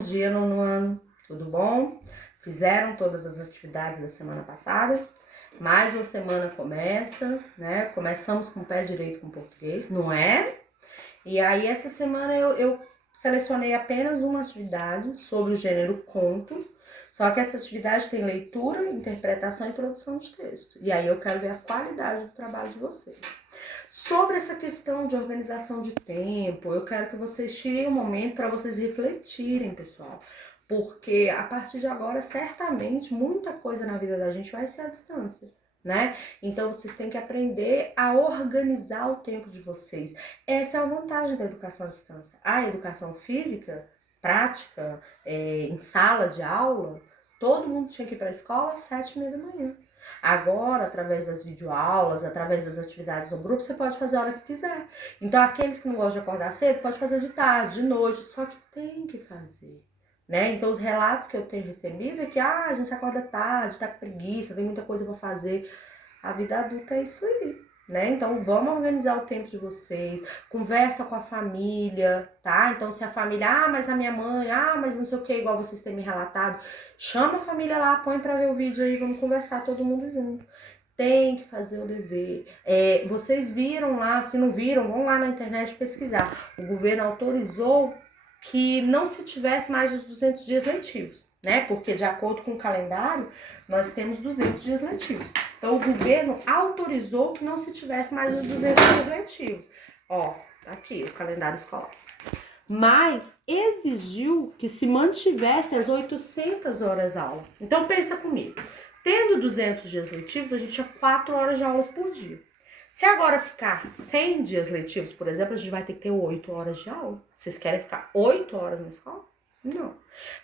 Bom dia, nono ano, tudo bom? Fizeram todas as atividades da semana passada? Mais uma semana começa, né? Começamos com o pé direito com português, não é? E aí, essa semana eu selecionei apenas uma atividade sobre o gênero conto, só que essa atividade tem leitura, interpretação e produção de texto. E aí eu quero ver a qualidade do trabalho de vocês. Sobre essa questão de organização de tempo, eu quero que vocês tirem um momento para vocês refletirem, pessoal. Porque a partir de agora, certamente, muita coisa na vida da gente vai ser à distância, né? Então, vocês têm que aprender a organizar o tempo de vocês. Essa é a vantagem da educação à distância. A educação física, prática, em sala de aula, todo mundo tinha que ir para a escola às 7h30 da manhã. Agora, através das videoaulas, através das atividades no grupo, você pode fazer a hora que quiser. Então, aqueles que não gostam de acordar cedo, pode fazer de tarde, de noite, só que tem que fazer, né? Então, os relatos que eu tenho recebido é que a gente acorda tarde, tá com preguiça, tem muita coisa para fazer. A vida adulta é isso aí, né? Então, vamos organizar o tempo de vocês, conversa com a família, tá? Então, se a família, mas a minha mãe, mas não sei o que, igual vocês têm me relatado, chama a família lá, põe pra ver o vídeo aí, vamos conversar todo mundo junto. Tem que fazer o dever. Vocês viram lá, se não viram, vão lá na internet pesquisar. O governo autorizou que não se tivesse mais os 200 dias letivos, né? Porque de acordo com o calendário, nós temos 200 dias letivos. Então, o governo autorizou que não se tivesse mais os 200 dias letivos. Ó, tá aqui o calendário escolar. Mas exigiu que se mantivesse as 800 horas aula. Então, pensa comigo. Tendo 200 dias letivos, a gente tinha 4 horas de aulas por dia. Se agora ficar 100 dias letivos, por exemplo, a gente vai ter que ter 8 horas de aula. Vocês querem ficar 8 horas na escola? Não.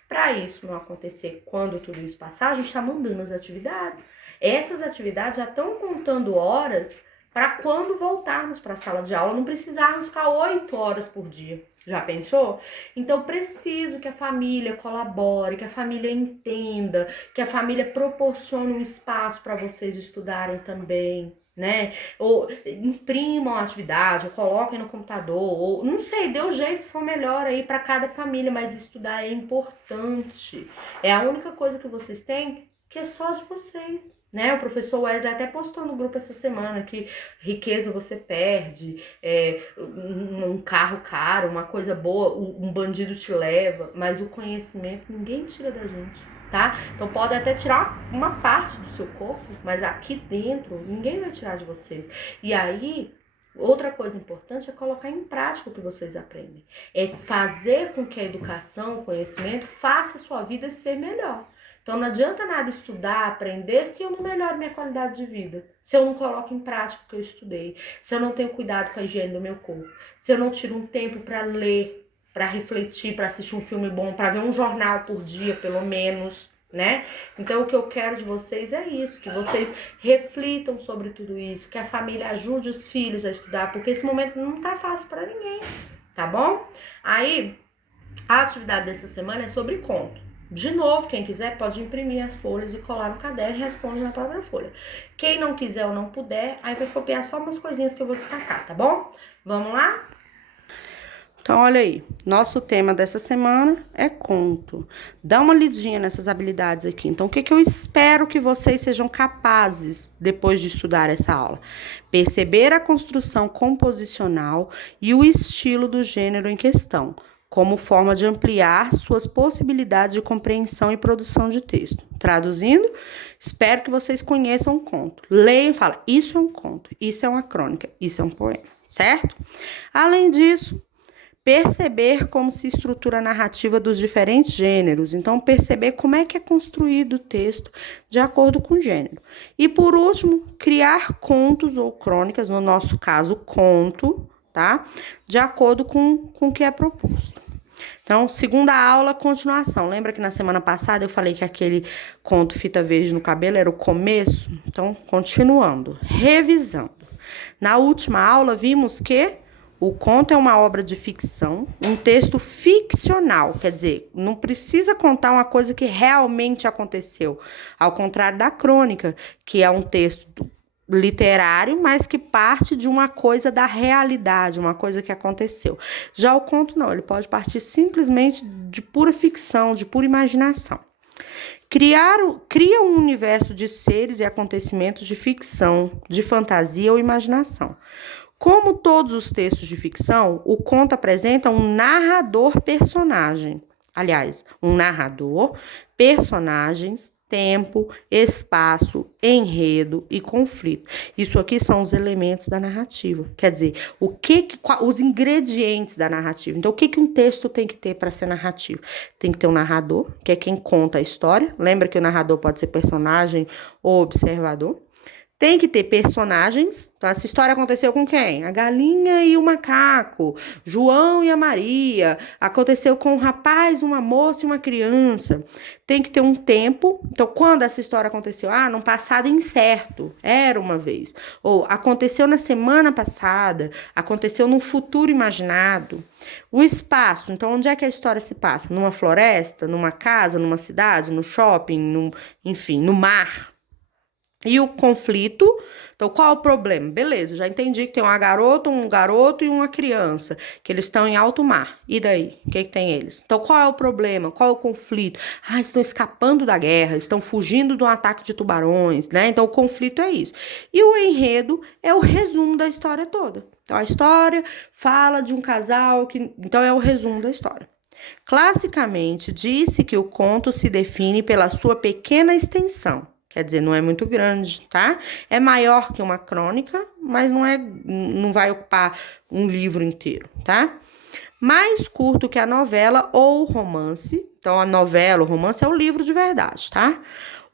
Para isso não acontecer quando tudo isso passar, a gente está mandando as atividades. Essas atividades já estão contando horas para quando voltarmos para a sala de aula, não precisarmos ficar 8 horas por dia. Já pensou? Então, preciso que a família colabore, que a família entenda, que a família proporcione um espaço para vocês estudarem também, né? Ou imprimam a atividade, ou coloquem no computador, ou não sei, dê o jeito que for melhor aí para cada família, mas estudar é importante. É a única coisa que vocês têm que é só de vocês, né? O professor Wesley até postou no grupo essa semana que riqueza você perde, um carro caro, uma coisa boa, um bandido te leva, mas o conhecimento ninguém tira da gente, tá? Então pode até tirar uma parte do seu corpo, mas aqui dentro ninguém vai tirar de vocês. E aí, outra coisa importante é colocar em prática o que vocês aprendem. É fazer com que a educação, o conhecimento, faça a sua vida ser melhor. Então não adianta nada estudar, aprender, se eu não melhoro minha qualidade de vida. Se eu não coloco em prática o que eu estudei. Se eu não tenho cuidado com a higiene do meu corpo. Se eu não tiro um tempo para ler, para refletir, para assistir um filme bom, para ver um jornal por dia, pelo menos, né? Então o que eu quero de vocês é isso, que vocês reflitam sobre tudo isso, que a família ajude os filhos a estudar, porque esse momento não tá fácil para ninguém, tá bom? Aí, a atividade dessa semana é sobre conto. De novo, quem quiser pode imprimir as folhas e colar no caderno e responde na própria folha. Quem não quiser ou não puder, aí vai copiar só umas coisinhas que eu vou destacar, tá bom? Vamos lá? Então, olha aí, nosso tema dessa semana é conto. Dá uma lidinha nessas habilidades aqui. Então, o que eu espero que vocês sejam capazes, depois de estudar essa aula? Perceber a construção composicional e o estilo do gênero em questão, como forma de ampliar suas possibilidades de compreensão e produção de texto. Traduzindo, espero que vocês conheçam um conto. Leiam e falem, isso é um conto, isso é uma crônica, isso é um poema, certo? Além disso, perceber como se estrutura a narrativa dos diferentes gêneros. Então, perceber como é que é construído o texto de acordo com o gênero. E, por último, criar contos ou crônicas, no nosso caso, conto, tá? De acordo com o que é proposto. Então, segunda aula, continuação. Lembra que na semana passada eu falei que aquele conto Fita Verde no Cabelo era o começo? Então, continuando, revisando. Na última aula, vimos que o conto é uma obra de ficção, um texto ficcional, quer dizer, não precisa contar uma coisa que realmente aconteceu, ao contrário da crônica, que é um texto literário, mas que parte de uma coisa da realidade, uma coisa que aconteceu. Já o conto não, ele pode partir simplesmente de pura ficção, de pura imaginação. Cria um universo de seres e acontecimentos de ficção, de fantasia ou imaginação. Como todos os textos de ficção, o conto apresenta um narrador personagem. Aliás, um narrador, personagens, tempo, espaço, enredo e conflito. Isso aqui são os elementos da narrativa. Quer dizer, os ingredientes da narrativa. Então, o que um texto tem que ter para ser narrativo? Tem que ter um narrador, que é quem conta a história. Lembra que o narrador pode ser personagem ou observador. Tem que ter personagens. Então, essa história aconteceu com quem? A galinha e o macaco, João e a Maria. Aconteceu com um rapaz, uma moça e uma criança. Tem que ter um tempo. Então, quando essa história aconteceu? Num passado incerto, era uma vez. Ou aconteceu na semana passada, aconteceu num futuro imaginado. O espaço, então, onde é que a história se passa? Numa floresta, numa casa, numa cidade, no shopping, enfim, no mar. E o conflito, então qual é o problema? Beleza, já entendi que tem um garoto e uma criança, que eles estão em alto mar. E daí? O que tem eles? Então qual é o problema? Qual é o conflito? Estão escapando da guerra, estão fugindo de um ataque de tubarões, né? Então o conflito é isso. E o enredo é o resumo da história toda. Então a história fala de um casal então é o resumo da história. Classicamente, disse que o conto se define pela sua pequena extensão. Quer dizer, não é muito grande, tá? É maior que uma crônica, mas não vai ocupar um livro inteiro, tá? Mais curto que a novela ou romance. Então, a novela, o romance é o livro de verdade, tá?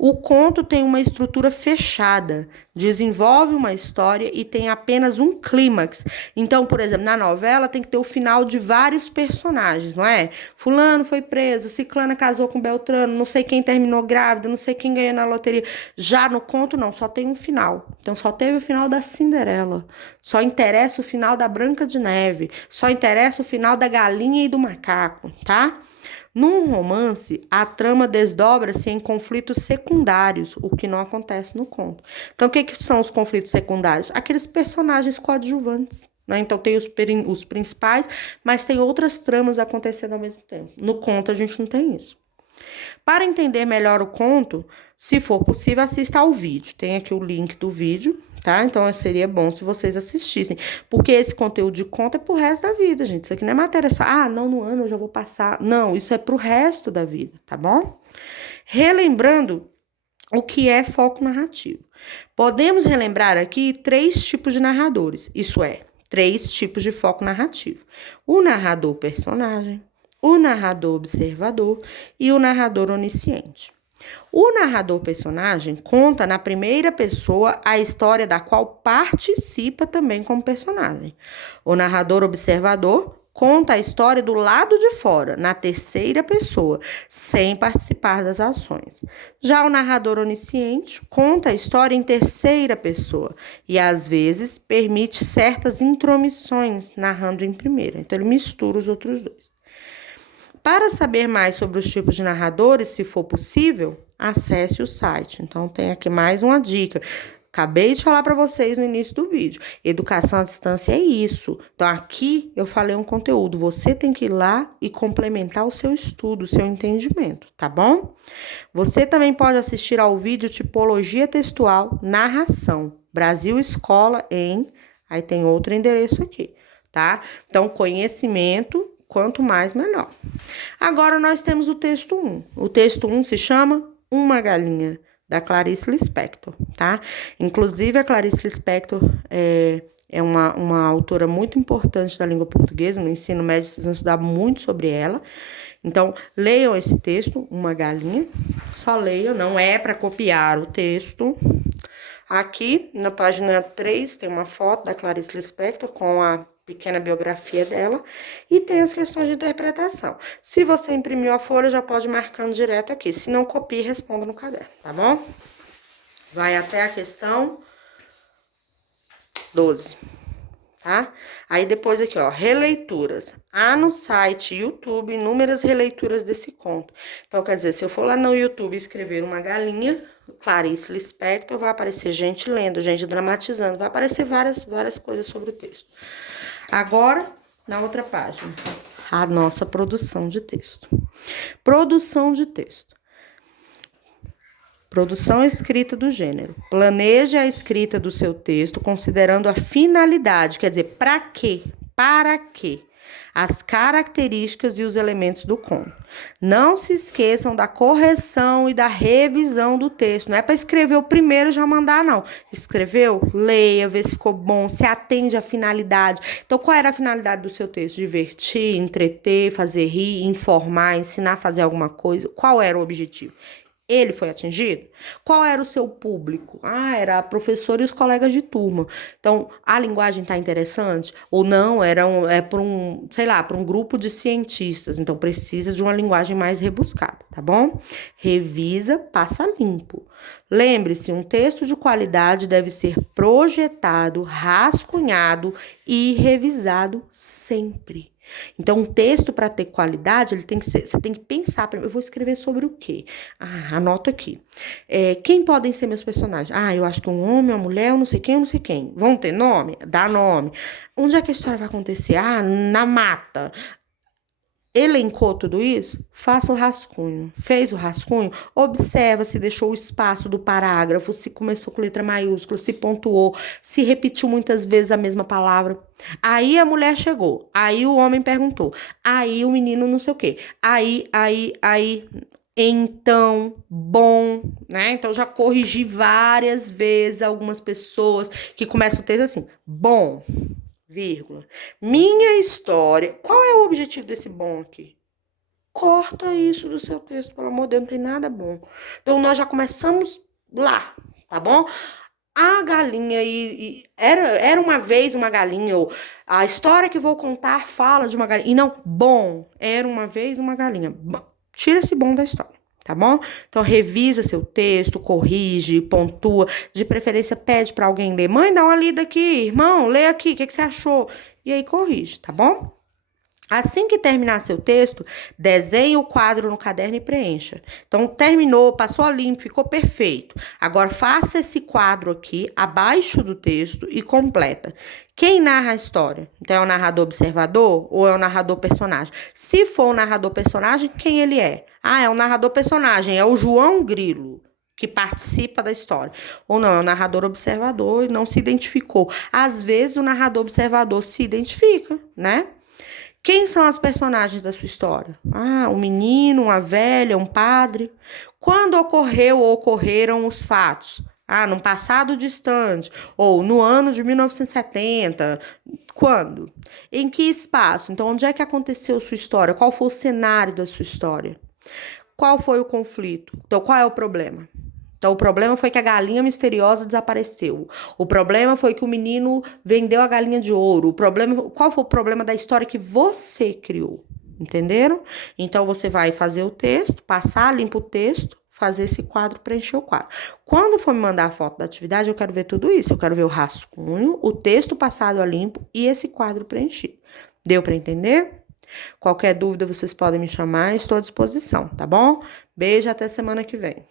O conto tem uma estrutura fechada, desenvolve uma história e tem apenas um clímax. Então, por exemplo, na novela tem que ter o final de vários personagens, não é? Fulano foi preso, Ciclana casou com Beltrano, não sei quem terminou grávida, não sei quem ganhou na loteria. Já no conto, não, só tem um final. Então, só teve o final da Cinderela, só interessa o final da Branca de Neve, só interessa o final da galinha e do macaco, tá? Num romance, a trama desdobra-se em conflitos secundários, o que não acontece no conto. Então, o que são os conflitos secundários? Aqueles personagens coadjuvantes, né? Então, tem os principais, mas tem outras tramas acontecendo ao mesmo tempo. No conto, a gente não tem isso. Para entender melhor o conto, se for possível, assista ao vídeo. Tem aqui o link do vídeo, tá? Então, seria bom se vocês assistissem. Porque esse conteúdo de conto é pro resto da vida, gente. Isso aqui não é matéria só. Não, no ano eu já vou passar. Não, isso é pro resto da vida, tá bom? Relembrando o que é foco narrativo. Podemos relembrar aqui 3 tipos de narradores. Isso é, 3 tipos de foco narrativo. O narrador personagem, o narrador observador e o narrador onisciente. O narrador personagem conta na primeira pessoa a história da qual participa também como personagem. O narrador observador conta a história do lado de fora, na terceira pessoa, sem participar das ações. Já o narrador onisciente conta a história em terceira pessoa e, às vezes, permite certas intromissões, narrando em primeira. Então, ele mistura os outros dois. Para saber mais sobre os tipos de narradores, se for possível, acesse o site. Então, tem aqui mais uma dica. Acabei de falar para vocês no início do vídeo. Educação à distância é isso. Então, aqui eu falei um conteúdo. Você tem que ir lá e complementar o seu estudo, o seu entendimento, tá bom? Você também pode assistir ao vídeo Tipologia Textual, Narração, Brasil Escola em... Aí tem outro endereço aqui, tá? Então, conhecimento... Quanto mais, melhor. Agora, nós temos o texto 1. O texto 1 se chama Uma Galinha, da Clarice Lispector, tá? Inclusive, a Clarice Lispector é uma autora muito importante da língua portuguesa. No ensino médio, vocês vão estudar muito sobre ela. Então, leiam esse texto, Uma Galinha. Só leiam, não é para copiar o texto. Aqui, na página 3, tem uma foto da Clarice Lispector com a pequena biografia dela, e tem as questões de interpretação. Se você imprimiu a folha, já pode ir marcando direto aqui. Se não, copie e responda no caderno, tá bom? Vai até a questão 12, tá? Aí depois aqui, ó, releituras. Há no site YouTube inúmeras releituras desse conto. Então, quer dizer, se eu for lá no YouTube escrever Uma Galinha, Clarice Lispector, vai aparecer gente lendo, gente dramatizando, vai aparecer várias coisas sobre o texto. Agora, na outra página, a nossa produção de texto. Produção de texto. Produção escrita do gênero. Planeje a escrita do seu texto considerando a finalidade, quer dizer, para quê? Para quê? As características e os elementos do conto. Não se esqueçam da correção e da revisão do texto. Não é para escrever o primeiro e já mandar, não. Escreveu? Leia, vê se ficou bom, se atende à finalidade. Então, qual era a finalidade do seu texto? Divertir, entreter, fazer rir, informar, ensinar a fazer alguma coisa? Qual era o objetivo? Ele foi atingido? Qual era o seu público? Era a professora e os colegas de turma. Então, a linguagem está interessante? Ou não, para um grupo de cientistas. Então, precisa de uma linguagem mais rebuscada, tá bom? Revisa, passa limpo. Lembre-se, um texto de qualidade deve ser projetado, rascunhado e revisado sempre. Então, um texto, para ter qualidade, ele tem que ser, você tem que pensar, eu vou escrever sobre o quê? Anota aqui. Quem podem ser meus personagens? Eu acho que um homem, uma mulher, eu não sei quem. Vão ter nome? Dá nome. Onde é que a história vai acontecer? Na mata. Elencou tudo isso? Faça o rascunho. Fez o rascunho? Observa se deixou o espaço do parágrafo, se começou com letra maiúscula, se pontuou, se repetiu muitas vezes a mesma palavra. Aí a mulher chegou, aí o homem perguntou, aí o menino não sei o quê. Aí, então, bom, né? Então, já corrigi várias vezes algumas pessoas que começam o texto assim, bom, vírgula. Minha história. Qual é o objetivo desse bom aqui? Corta isso do seu texto, pelo amor de Deus, não tem nada bom. Então, nós já começamos lá, tá bom? A galinha era uma vez uma galinha, ou a história que vou contar fala de uma galinha. E não, bom, era uma vez uma galinha. Tira esse bom da história. Tá bom? Então, revisa seu texto, corrige, pontua. De preferência, pede para alguém ler. Mãe, dá uma lida aqui. Irmão, lê aqui. O que você achou? E aí, corrige, tá bom? Assim que terminar seu texto, desenhe o quadro no caderno e preencha. Então, terminou, passou a limpo, ficou perfeito. Agora, faça esse quadro aqui, abaixo do texto e completa. Quem narra a história? Então, é o narrador observador ou é o narrador personagem? Se for o narrador personagem, quem ele é? É o narrador personagem, é o João Grilo, que participa da história. Ou não, é o narrador observador e não se identificou. Às vezes, o narrador observador se identifica, né? Quem são as personagens da sua história? Um menino, uma velha, um padre. Quando ocorreu ou ocorreram os fatos? Num passado distante, ou no ano de 1970. Quando? Em que espaço? Então, onde é que aconteceu sua história? Qual foi o cenário da sua história? Qual foi o conflito? Então, qual é o problema? Então, o problema foi que a galinha misteriosa desapareceu. O problema foi que o menino vendeu a galinha de ouro. Qual foi o problema da história que você criou? Entenderam? Então, você vai fazer o texto, passar, limpa o texto, fazer esse quadro, preencher o quadro. Quando for me mandar a foto da atividade, eu quero ver tudo isso. Eu quero ver o rascunho, o texto passado a limpo e esse quadro preenchido. Deu para entender? Qualquer dúvida, vocês podem me chamar, estou à disposição, tá bom? Beijo, até semana que vem.